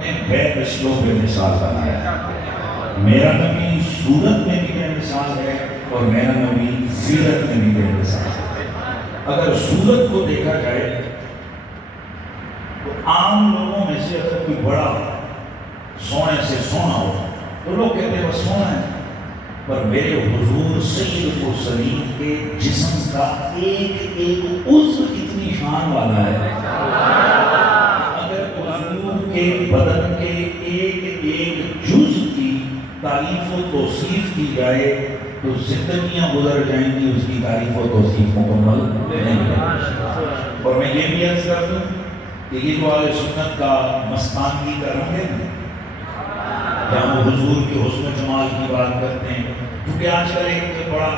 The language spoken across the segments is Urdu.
بے مثلوں بے مثال بنایا. میرا نبی صورت میں بھی بے مثال ہے اور میرا نبی سیرت میں بھی بے مثال ہے. اگر صورت کو دیکھا جائے تو عام لوگوں میں سے اگر کوئی بڑا سونے سے سونا ہو تو لوگ کہتے ہیں بس سونا ہے. پر میرے حضور سید المرسلین کے جسم کا ایک ایک عضو اتنی شان والا ہے. اگر حضور کے بدن کے ایک ایک جز کی تعریف و توصیف کی جائے تو زندگیاں گزر جائیں گی اس کی تعریف و توصیف مکمل نہیں ہے. اور میں یہ بھی عرض کر دوں کہ یہ جو اہل سنت کا مستانگی کا رنگ ہے جہاں وہ حضور کے حسن و جمال کی بات کرتے ہیں. کیونکہ آج کل ایک بڑا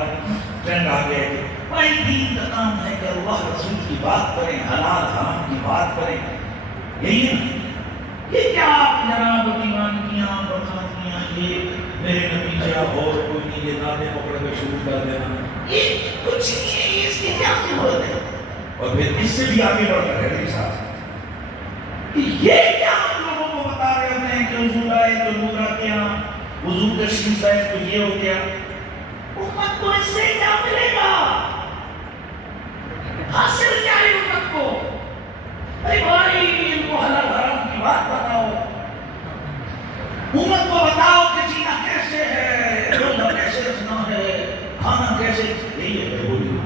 ٹرینڈ آ گیا ہے کہ بھائی دین کا کام ہے کہ اللہ رسول کی بات کریں, حلال حرام کی بات کریں. یہی ہے یہ کیا آپ جناب دیوانگیاں برخاستیاں یہ میرے نبی سے اور کوئی نہیں یہ نادے پکڑ کے شروع کر دینا یہ کچھ نہیں ہے, اس کی کیا ضرورت ہے. اور پھر اس سے بھی آگے بڑھ کر ہے کہ یہ کیا آپ لوگوں کو بتا رہے ہوتے ہیں کہ حضور آئے تو نور آ گیا, حضور تشریف آئے تو یہ ہو گیا. امت کو اس سے کیا ملے گا, حاصل کیا ہے امت کو؟ ارے بھائی ان کو حلال حرام کی بات بتاؤ, امت کو بتاؤ کہ جینا کیسے ہے, روزہ کیسے رکھنا ہے, کھانا کیسے. یہی ہے بولی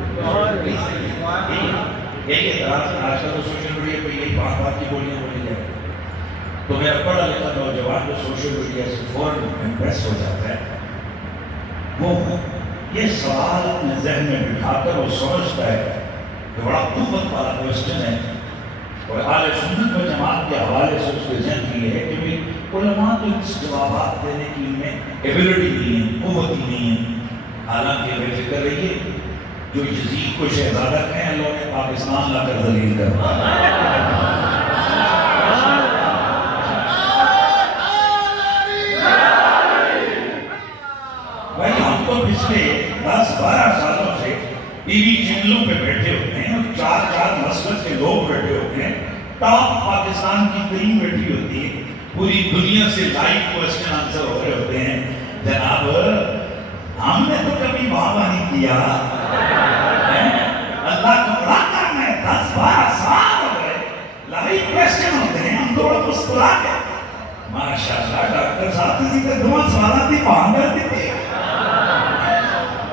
یہی ہے. آج کل تو سوشل میڈیا پہ یہی بات بات کی بولیاں بولی جائے تو میرا پڑھا لکھا نوجوان جو سوشل میڈیا سے فوراً امپریس ہو جاتا ہے وہ یہ سوال اپنے ذہن میں بٹھا کر وہ سمجھتا ہے کہ بڑا قوت والا کوشچن ہے. اور اہل سنت و جماعت کے حوالے سے اس کے ذہن کی یہ ہے کہ بھی علماء تو اس جوابات دینے کی ان میں ایبلٹی نہیں ہے, قوت ہی نہیں ہے. حالانکہ بے فکر رہیے جو یزید کو شہزادہ کہیں اللہ نے پاکستان لا کر ذلیل کر بھائی ہم تو پچھلے 10-12 سالوں سے ٹی وی چینلوں پہ بیٹھے ہوتے ہیں اور 4 مسلک کے لوگ بیٹھے ہوتے ہیں, ٹاپ پاکستان کی ٹیم بیٹھی ہوتی ہے, پوری دنیا سے لائیو کوسچن آنسر ہو رہے ہوتے ہیں. جناب ہم نے تو کبھی وعدہ نہیں کیا, اللہ کو بڑا کرنا ہے. 10-12 سال ہو گئے لائیو کوسچن ہوتے ہیں, ہم تھوڑا مسکرا کے ماشاءاللہ ڈاکٹر صاحب کسی کا 2 سوالات ہی بہان کر دیتے ہیں.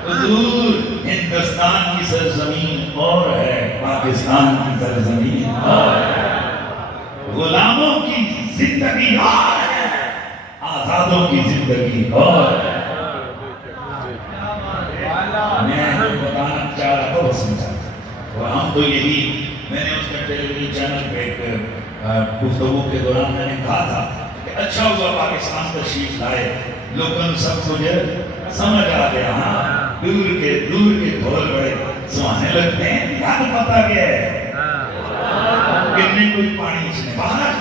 حضور ہندوستان کی سرزمین اور ہے, پاکستان کی سرزمین اور ہے, غلاموں کی زندگی اور ہے, آزادوں کی زندگی اور ہے. میں بتانا چاہ رہا تھا سمجھا اور ہم تو یہی میں نے اس میں ٹیلی ویژن چینل پہ ایک گفتگو کے دوران میں نے کہا تھا کہ اچھا ہوا پاکستان تشریف لائے, لوگوں سب کو سمجھ آ گیا. ہاں دور کے دھول بڑے سہانے لگتے ہیں, یاد پتا گیا ہے کتنے کوئی پانی اس نے باہر.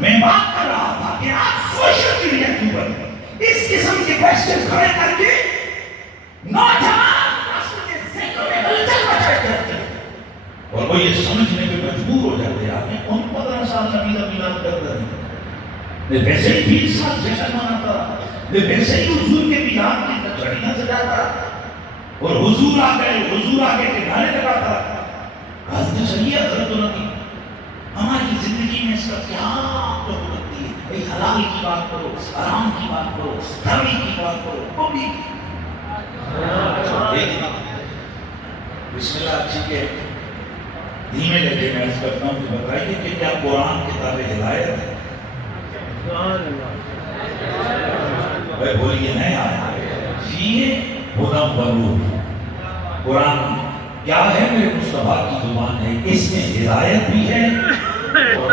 میں بات کر رہا تھا کہ آپ سوشل میڈیا کے اوپر اس قسم کے کوسچن کھڑے کر کے نوجوان اور وہ یہ سمجھنے پہ مجبور ہو جاتے ہیں آپ نے کون 15 سال نبی کا میلاد کرتا ہے, ویسے ہی 20 سال جشن مناتا, ویسے ہی حضور کے میلاد کی گھڑیاں سجاتا اور حضور آ گئے کے گانے لگاتا. بات تو صحیح ہے حضرت نبی, ہماری زندگی میں اس کا کیا حکم رکھتی ہے؟ بھائی حلال کی بات کرو, حرام کی بات کرو, دھرمی کی بات کرو, وہ بھی بسم اللہ. ٹھیک ہے دھیمے لگے میں عرض کرتا ہوں کہ بتائیے کہ کیا قرآن کتاب ہدایت ہے؟ بھائی بولیے نہیں آیا یہ ہدی و نور. قرآن کیا ہے؟ میرے مصطفیٰ کی زبان ہے, اس میں ہدایت بھی ہے اور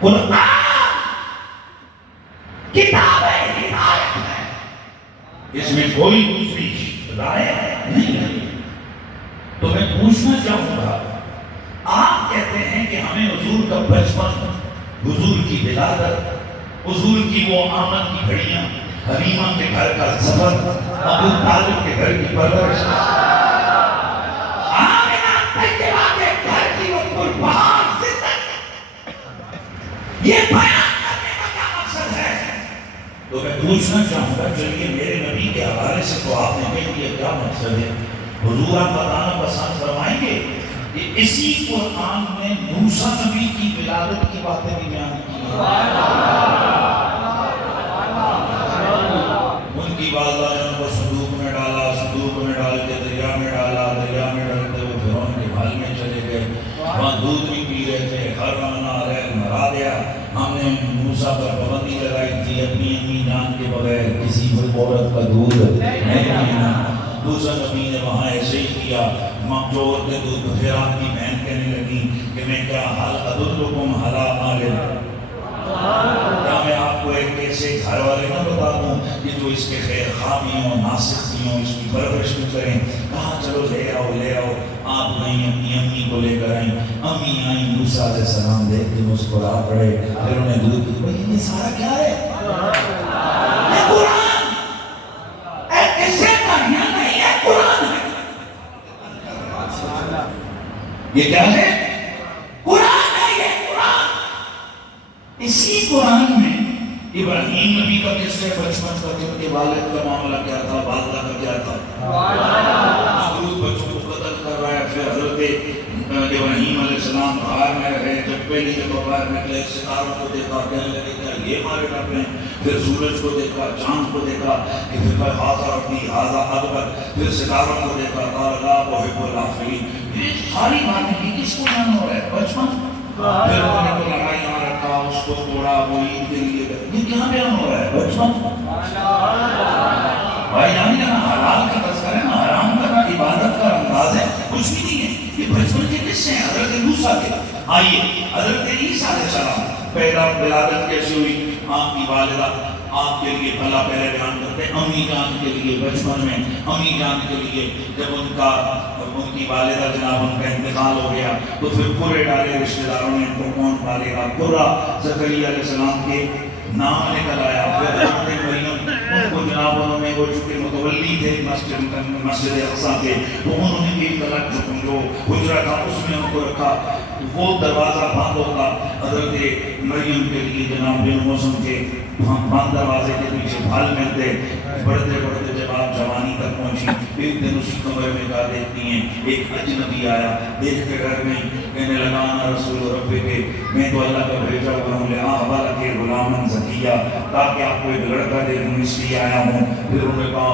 قرآن کتاب ہدایت ہے, اس میں کوئی دوسری ہدایت نہیں ہے. تو میں پوچھنا چاہوں گا, آپ کہتے ہیں کہ ہمیں حضور کا بچپن, حضور کی ولادت, حضور کی وہ آمد کی گھڑیاں, حلیمہ کے گھر کا سفر, ابو طالب کے گھر کی پرورش, آمنہ طیبہ کے گھر کی وہ قربان زندگی, یہ بیان تو میں پوچھنا چاہوں گا، چلیے میرے نبی کے حوالے سے تو آپ نے کہہ دیا، کیا مقصد ہے؟ حضور آپ بتانا پسند فرمائیں گے کہ اسی قرآن میں موسیٰ نبی کی ولادت کی باتیں بھی بیان کی ہیں۔ ان کی والدہ نے ان کو صندوق میں ڈالا، صندوق میں ڈال کے دریا میں ڈالا، دریا میں ڈالتے وہ فرعون کے محل میں چلے گئے، وہاں دودھ بھی پی رہے تھے، خرمنا علیہ مرا دیا۔ ہم نے موسیٰ پر پابندی لگائی تھی اپنی امی جان کے بغیر کسی بھی عورت کا دودھ نہیں پینا۔ دوسرا نبی نے وہاں ایسے ہی کیا، جو عورتیں دودھ، پھر آپ کی بہن کہنے لگی کہ میں کیا حال ادلکم علی عالم، کیا میں آپ کو ایک ایسے گھر والے نہ بتا دوں کہ جو اس کے خیر خواہ ناسخ بھی ہوں، اس کی پرورش بھی کریں؟ کہاں چلو لے آؤ لے آؤ۔ آپ نہیں اپنی امی کو لے کر آئیں، امی آئیں، موسیٰ علیہ السلام دیکھ کے مسکرا پڑے، پھر انہیں دودھ دی۔ بھئی یہ سارا کیا ہے؟ یہ قرآن، اے کسے کہنا نہیں، یہ قرآن ہے۔ یہ کیا ہے؟ قرآن ہے، یہ قرآن۔ اسی قرآن میں ابراہیم نبی کا قصہ بچپن کا، ان کے والد کا معاملہ کیا تھا، والدہ کا کیا تھا، نمرود بچوں کو قتل کر رہا ہے۔ پھر حضرت ابراہیم علیہ السلام باہر میں رہے، جب پہلی جگہ باہر نکلے، ستاروں کو دیکھا، کہنے لگے کہ یہ ہمارے رب ہیں۔ پھر سورج کو دیکھا، چاند کو دیکھا، کہ پھر ہاذا ربی ہاذا اکبر۔ پھر ستاروں کو دیکھا، قال لا احب الآفلین۔ یہ ساری باتیں یہ کس کو جان ہو رہا ہے؟ بچپن۔ پھر انہوں نے تو لڑائی یہاں رکھا، اس کو توڑا، وہ عید کے لیے، یہ کیا بیان ہو رہا ہے؟ بچپن۔ بھائی جان یہ نہ حلال کا تذکرہ ہے نہ حرام کا، نہ عبادت کا انداز ہے، کچھ بھی نہیں ہے۔ یہ بچپن کے قصے ہیں حضرت موسیٰ کے۔ آئیے حضرت عیسیٰ علیہ السلام پہلا ولادت کیسے ہوئی؟ آپ کی والدہ آپ کے لیے پہلا پہلے بیان کرتے ہیں، امی جان کے لیے بچپن میں، امی جان کے لیے جب ان کی والدہ جناب ان کا انتقال ہو گیا تو پھر پورے ڈالے رشتہ داروں نے ان کو کون پالے گا؟ پورا زکریا علیہ السلام کے نام نکل آیا۔ پھر حضرت مریم ان کو جناب انہوں نے وہ چونکہ متولی تھے مسجد اقصیٰ کے، تو انہوں نے ایک الگ جو حجرہ تھا اس میں ان کو رکھا، وہ دروازہ بند ہوتا حضرت مریم کے لیے جناب بن موسم کے بند دروازے کے پیچھے پھل ملتے۔ بڑھتے بڑھتے جب آپ جوانی تک پہنچی، ایک دن اسی کمرے میں کہا دیکھتی ہیں ایک اجنبی آیا، دیکھ کے ڈر گئی، کہنے لگا انا رسول رب کے، میں تو اللہ کا بھیجا ہوا ہوں، لآہب لک غلاما زکیہ، تاکہ آپ کو ایک لڑکا دے دوں اس لیے آیا ہوں۔ پھر انہوں نے کہا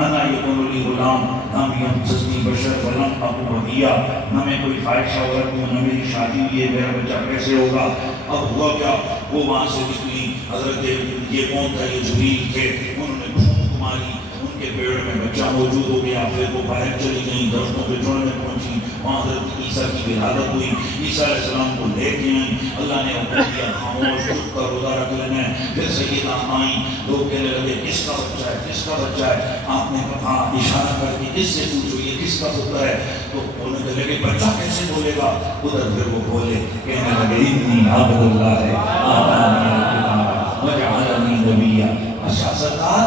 انا یکون لی غلام لم یمسسنی بشر ولم اک بغیہ، نہ میں کوئی فاحشہ عورت ہوں، نہ میری شادی ہوئی ہے، میرا بچہ کیسے ہوگا؟ اب ہوا کیا، وہ وہاں سے نکلی، حضرت یہ کون تھا؟ یہ جبریل تھے، انہوں نے پھونک ماری، ان کے پیڑ میں بچہ موجود ہو گیا۔ پھر وہ باہر چلی گئیں، درختوں پہ چڑھنے پہنچی، وہاں حضرت عیسیٰ کی ولادت ہوئی، عیسیٰ علیہ السلام کو لے کے آئیں، اللہ نے حکم دیا خاموش چپ کر روزہ رکھ لینا ہے۔ پھر سیدہ آئیں، لوگ کہنے لگے کس کا بچہ ہے، کس کا بچہ ہے؟ آپ نے کہا اشارہ کر کے کس سے پوچھو یہ کس کا پتر ہے؟ تو انہوں نے کہا کہ بچہ کیسے بولے گا؟ ادھر پھر وہ بولے، کہنے لگے انی عبد اللہ ہے آتانی الکتاب وجعلنی نبیہ۔ اچھا سرکار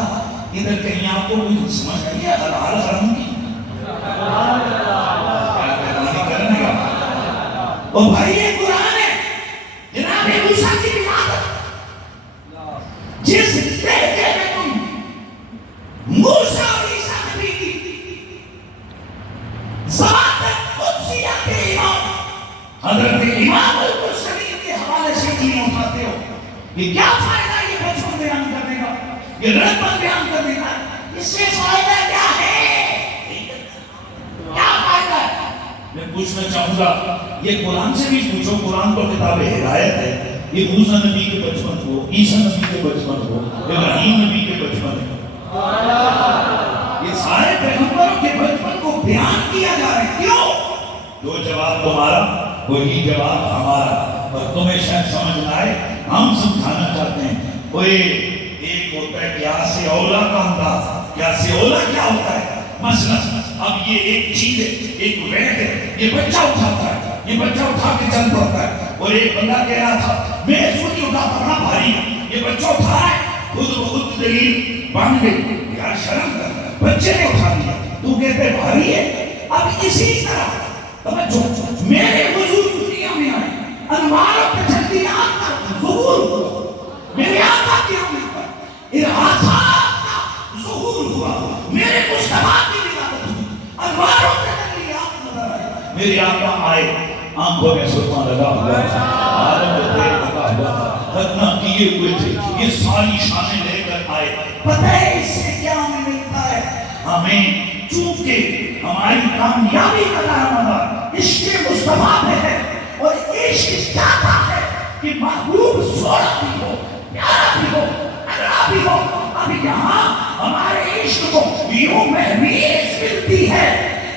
ادھر کہیں آپ کو کوئی سمجھ آئی ہے حلال حرام کی؟ اور بھائی یہ قرآن ہے، جناب موسیٰ کی ولادت جس لہجے میں تم موسیٰ اور عیسیٰ نبی کی ذات قدسیہ کے امام حضرت امام المرسلین کے حوالے سے کیوں اٹھاتے ہو؟ یہ کیا فائدہ یہ بچپن بیان کرنے کا، یہ لڑکپن بیان کرنے کا؟ اس سے فائدہ کیا ہے؟ کیا فائدہ ہے؟ میں پوچھنا چاہوں گا، یہ قرآن سے بھی پوچھو، قرآن تو کتاب ہدایت ہے، یہ موسیٰ نبی کے بچپن کو، عیسیٰ نبی کے بچپن کو، ابراہیم نبی کے بچپن کو، یہ سارے پیغمبروں کے بچپن کو بیان کیا جا رہا ہے۔ کیوں؟ جو جواب تمہارا وہی جواب ہمارا، اور تمہیں شاید سمجھ نہ آئے، ہم سمجھانا چاہتے ہیں۔ کوئی ایک ہوتا ہے قیاس اولا کا انداز، قیاس اولا کیا ہوتا ہے؟ مثلا اب یہ ایک چیز ہے، ایک ویٹ ہے، یہ بچہ اٹھاتا ہے، یہ بچہ اٹھا کے چل پڑتا ہے، اور ایک بندہ کہہ رہا تھا میں اس کو نہیں اٹھا پڑنا بھاری ہے، یہ بچہ اٹھا رہا ہے، خود بخود دلیل بن گئی، یار شرم کر، بچے نے اٹھا دیا، تو کہتے بھاری ہے۔ اب اسی طرح میرے وجود دنیا میں آئے، انوار و تجلیات کا ظہور ہوا، میرے آقا آئے، آنکھوں میں سرما لگا ہوا تھا، عالم میں تیل لگا ہوا تھا، ختنہ کیے ہوئے تھے، یہ ساری شانیں لے کر آئے. پتہ ہے اس سے کیا ہمیں ملتا ہے؟ ہمیں چونکہ ہماری کامیابی کا دارمدار عشق مصطفیٰ میں ہے، اور عشق چاہتا ہے کہ محبوب سونا بھی ہو، پیارا بھی ہو، اگلا بھی ہو. اب یہاں ہمارے عشق کو یوں مہمیز ملتی ہے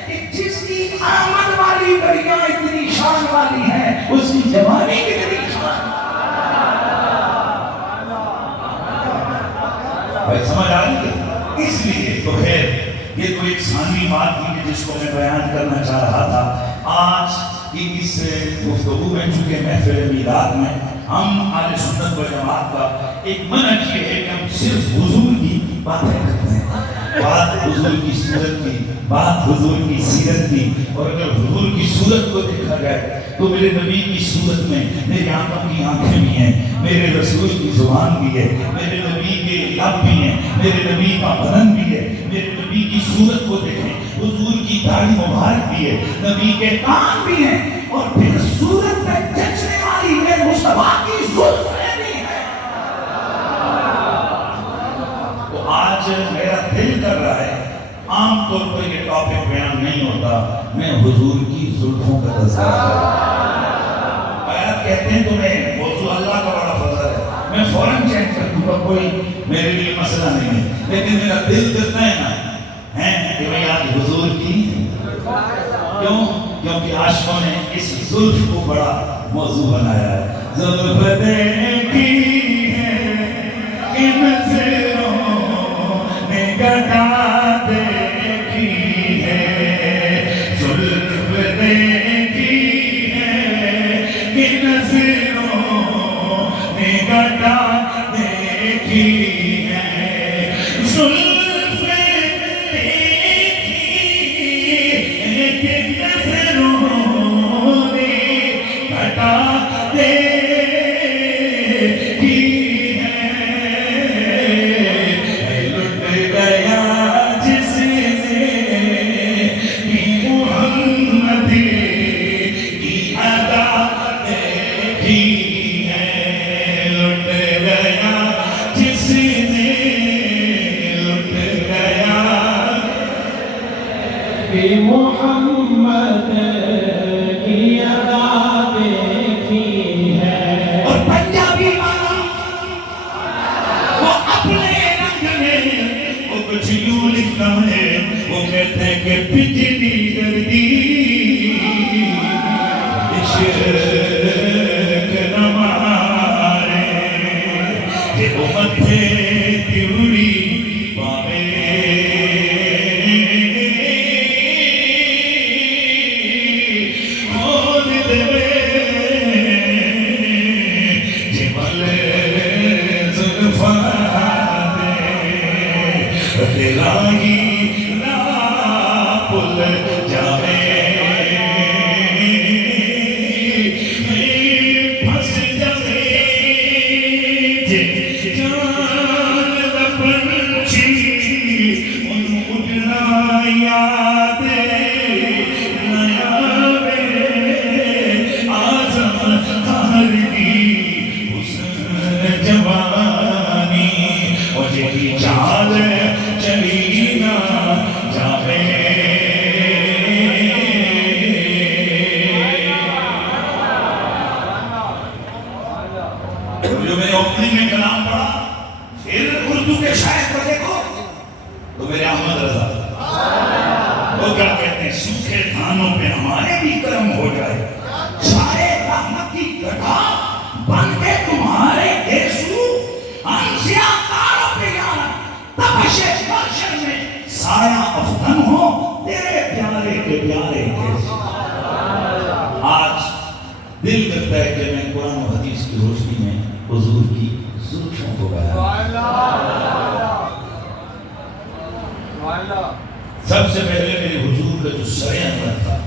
کہ جس کی آمد والی گڑیاں اتنی شان والی ہیں، اس کی جوانی کتنی شان. بھائی سمجھ آ رہی ہے؟ اس لیے تو خیر یہ تو ایک ثانوی بات تھی جس کو میں بیان کرنا چاہ رہا تھا. آج کی اس گفتگو میں چونکہ محفل میلاد میں ہم اہل سنت و جماعت کا ایک منہج یہ ہے کہ ہم صرف حضور کی باتیں کرتے ہیں، بات حضور کی صورت کی، بات حضور کی سیرت کی. اور اگر حضور کی صورت کو دیکھا جائے تو میرے نبی کی صورت میں میری آنکھوں کی آنکھیں بھی ہیں، میرے رسول کی زبان بھی ہے، میرے نبی کے لب بھی ہیں، میرے نبی کا بدن بھی ہے. میرے نبی کی صورت کو دیکھیں، حضور کی داڑھی مبارک بھی ہے، نبی کے کان بھی ہیں، اور پھر صورت میں جچنے والی میرے مصطفیٰ کی زلفیں بھی ہیں. تو آج میرا دل کر رہا ہے، عام طور پر یہ ٹاپک بیان نہیں ہوتا، میں حضور کی زلفوں کا تذکرہ کروں. آپ کہتے ہیں تو میں موضوع اللہ کا بڑا فضل ہے، میں فوراً چینج کر دوں گا، کوئی میرے لیے مسئلہ نہیں ہے. لیکن میرا دل کرتا ہے نا کہ میں آج حضور کی، کیوں؟ کیونکہ عاشقوں نے اس زلف کو بڑا موضوع بنایا ہے. زلف دیکھی ہے کہ نظروں نے گدا دیکھی ہے، زلف دیکھی ہے کہ نظروں نے گدا دیکھی ہے، زلف دیکھی ہے کہ نظروں نے گدا دیکھی ہے، لٹ گیا جس نے بھی محمد کی ادا دیکھی ہے، لٹ گیا جس نے، لٹ گیا کہ محمد کی ادا دیکھی ہے. اور پنجابی والا وہ اپنے رنگ میں وہ کچھ یوں لکھتا ہے، وہ کہتے ہیں کہ بجلی گردی عشق نہ مارے، کہ وہ متھے تیوری پاوے، کھول دے جبل زلفاں دے، دلائی راہ پل جاوے، پھنس جاوے جے جان دا پنچھی، انہوں اڑنا یاد نہ آوے، آزم قہر دی حسن جوانی، اور جی چال چلی نہ جاوے. جو میں نے اوپننگ میں کلام پڑھا، پھر اردو کے شاعر کو دیکھو تو میرے احمد رضا وہ کیا کہتے ہیں، سوکھے دھانوں پہ ہمارے بھی کرم ہو جائے، چھائے رحمت کی گٹھا بن کے تمہارے گیسو، ہم سیاہ تاروں پہ یار تپش محشر میں سایہ افغن ہو تیرے پیارے کے پیارے گیسو. آج دل کرتا ہے کہ میں قرآن و حدیث کی روشنی میں حضور کی زلفوں کو بیان. سب سے پہلے میرے حضور کا جو سرِ انور تھا،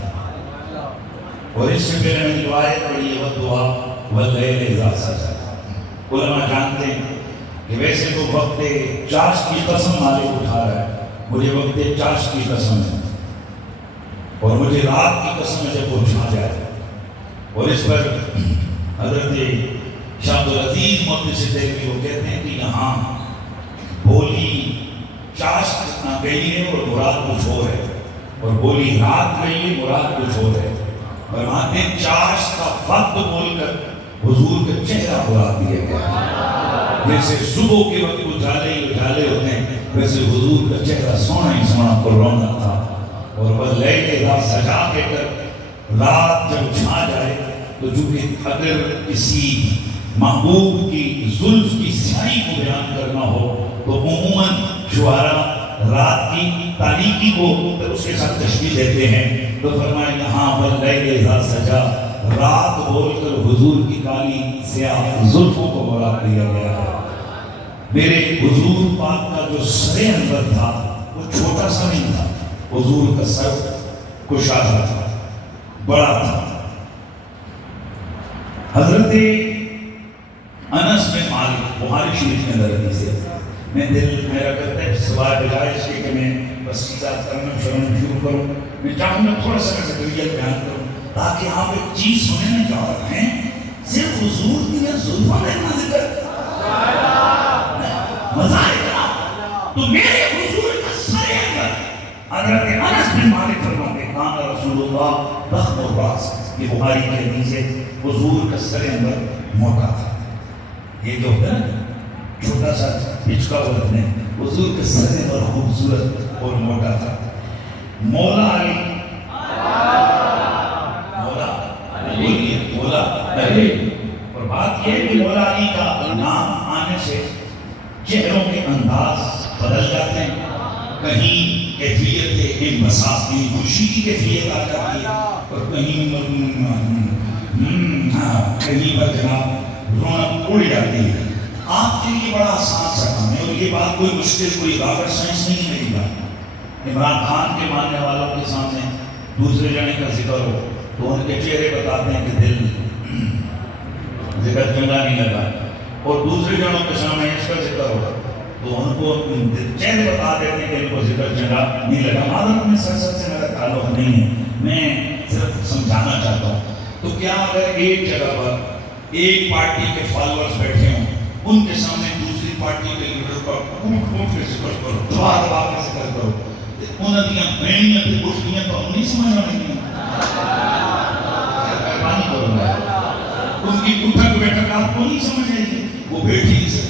اور اس سے پہلے میں جو آیت پڑھی ہے وَالدُّعَا وَاللَّيْلِ إِذَا سَجَدَ. علماء جانتے ہیں کہ ویسے تو وقت چاشت کی قسم مالک اٹھا رہا ہے، مجھے وقت چاشت کی قسم ہے اور مجھے رات کی قسم ہے جب وہ چھا جائے. اور اس پر حضرت شاہ عبدالعزیز محدث دہلوی وہ کہتے ہیں کہ یہاں بولی چاشت نہ گئی ہے اور مراد کچھ اور ہے، اور بولی رات گئی ہے مراد کچھ اور ہے. فرماتے ہیں چاشت کا وقت بول کر حضور کا چہرہ مراد دیا گیا. جیسے صبح کے وقت اجالے اجالے ہوتے ہیں ویسے حضور کا چہرہ سونا ہی سونا پر رونق تھا. اور وہ لیل رات سجا کے کر رات جب چھا جائے تو چونکہ اگر کسی محبوب کی زلف کی سیاہی کو بیان کرنا ہو تو عموماً شعراء رات کی تاریکی کو اس کے ساتھ تشبیہ دیتے ہیں. تو فرمایا یہاں پر لیل رات سجا رات بول کر حضور کی کالی سیاہ زلفوں کو مراد دیا گیا ہے. میرے حضور پاک کا جو سر انور تھا وہ چھوٹا سا نہیں تھا. حضور کا سر کشادہ تھا، بڑا تھا. حضرت انس بن مالک بخاری شریف کے اندر حدیث ہے. میں دل میرا کرتا ہے سوائے بجائے اس کے کہ میں بس سیدھا کرنا شروع کروں، میں چاہوں گا تھوڑا سا ذکریہ بیان کروں تاکہ آپ ایک چیز سنیں نا کیا رہے ہیں. صرف حضور کی زلفوں کا اتنا ذکر مزہ آئے گا تو میرے حضور کا سر انور حضرت انس بن مالک فرماتے ہیں کان رسول اللہ ضخم الراس. یہ بخاری کی حدیث ہے. حضور کا سر انور موٹا تھا. یہ جو ہوتا ہے نا چھوٹا سا پچکا ہوا ہے، حضور کا سر انور خوبصورت اور موٹا تھا. مولا علی مولا علی. اور بات یہ ہے کہ مولا علی کا نام آنے سے چہروں کے انداز بدل جاتے ہیں. کہیں کیفیت انبساط کی خوشی کی کیفیت آ جاتی ہے اور کہیں پر جناب رونق اڑ جاتی ہے. آپ کے لیے بڑا آسان سا کام ہے اور یہ بات کوئی مشکل کوئی راکٹ سائنس نہیں ہے. میری بات عمران خان کے ماننے والوں کے سامنے دوسرے جنے کا ذکر ہو تو ان کے چہرے بتاتے ہیں کہ دل ذکر چنگا نہیں لگا، اور دوسرے جنوں کے سامنے اس کا ذکر ہو تو ان کو چہرے بتا دیتے ہیں کہ ان کو ذکر چنگا نہیں لگا. معذرت میں سر سے میرا تعلق نہیں ہے، میں صرف سمجھانا چاہتا ہوں. تو کیا اگر ایک جگہ پر ایک پارٹی کے فالوورز بیٹھے ہوں ان کے سامنے دوسری پارٹی کے لیڈر پر کوٹ کے ذکر کرو، دبا دبا کے ذکر کرو، انہوں نے بہنیاں پھر گفتیاں تو ہم نہیں سمجھا رہی ہیں. مہربانی کرو گا ان کی اٹھک بیٹھک آپ کو نہیں سمجھ آئے گی، وہ بیٹھ ہی نہیں سکے.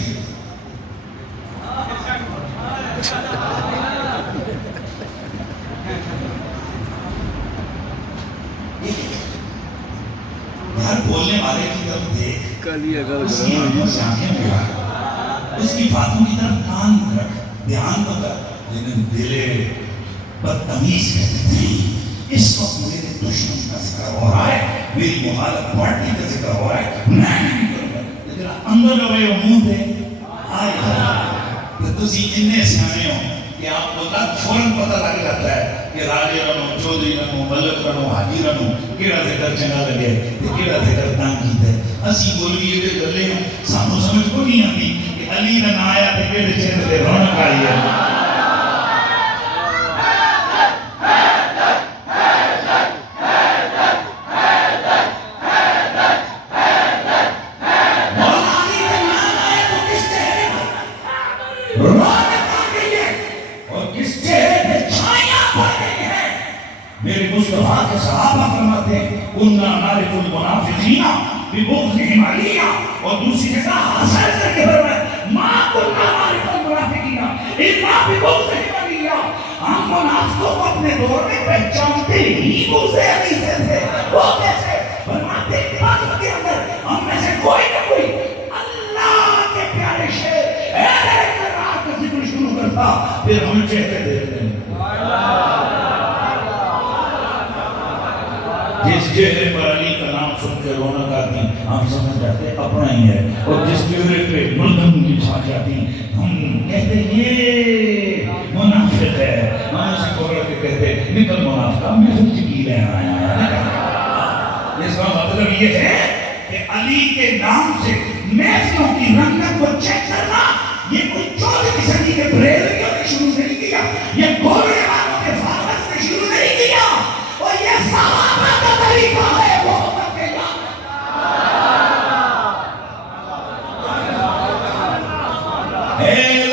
ہر بولنے والے کی طرف دیکھ، اس کی آنکھوں سے آنکھیں ملا، اس کی باتوں کی طرف کان رکھ، دھیان تو کر. لیکن دلے بدتمیز کہتے تھے اس وقت میرے دشمن کا ذکر ہو رہا ہے، میری مخالف پارٹی کا ذکر ہو رہا ہے، میں نہیں کروں گا. لیکن اندر ہوئے منہ دے آئے تو تسی اتنے سیانے ہو کہ آپ کو فوراً پتہ لگ جاتا ہے کہ راجے رنو، چودھری رنو، ملک رنو، حاجی رنو کیڑا ذکر چنگا لگے تے کیڑا ذکر تنگ کیتا ہے. اسی بولیے دے گلے سانو سمجھ کو نہیں آتی کہ علی دا نام آیا تے کیڑے چہرے تے رونق آئی ہے. میرے مصطفیٰ کے صحابہ فرماتے ہیں کننا نعرف المنافقین ببغضهم علیہ، اور دوسری جگہ حاصل کر کے فرمایا ما کننا نعرف المنافقین الا ببغضهم علیہ. ہم منافقوں کو اپنے دور میں پہچانتے ہی بغض علی سے تھے. وہ کیسے؟ فرماتے ہیں عبادت کے اندر ہم میں سے کوئی نہ کوئی اللہ کے پیارے شیر ایک رات کا ذکر شروع کرتا پھر ہمیں چہتے دیکھتے ہیں. جس چہرے پر علی کا نام سن کے رونق آتی ہم سمجھ جاتے اپنا ہی ہے، اور جس چہرے پہ مردم کی چھا جاتی ہم کہتے یہ منافق ہے. ہم اسے پکڑ کے کہتے نکل منافقہ میں سب چکی لے آیا ہے. اس کا مطلب یہ ہے کہ علی کے نام سے محفلوں کی رنگت کو چیک کرنا یہ کوئی 14ویں صدی کے بریلویوں نے شروع نہیں کیا، یہ گورے والوں کے فارغ نے شروع نہیں کیا. ہے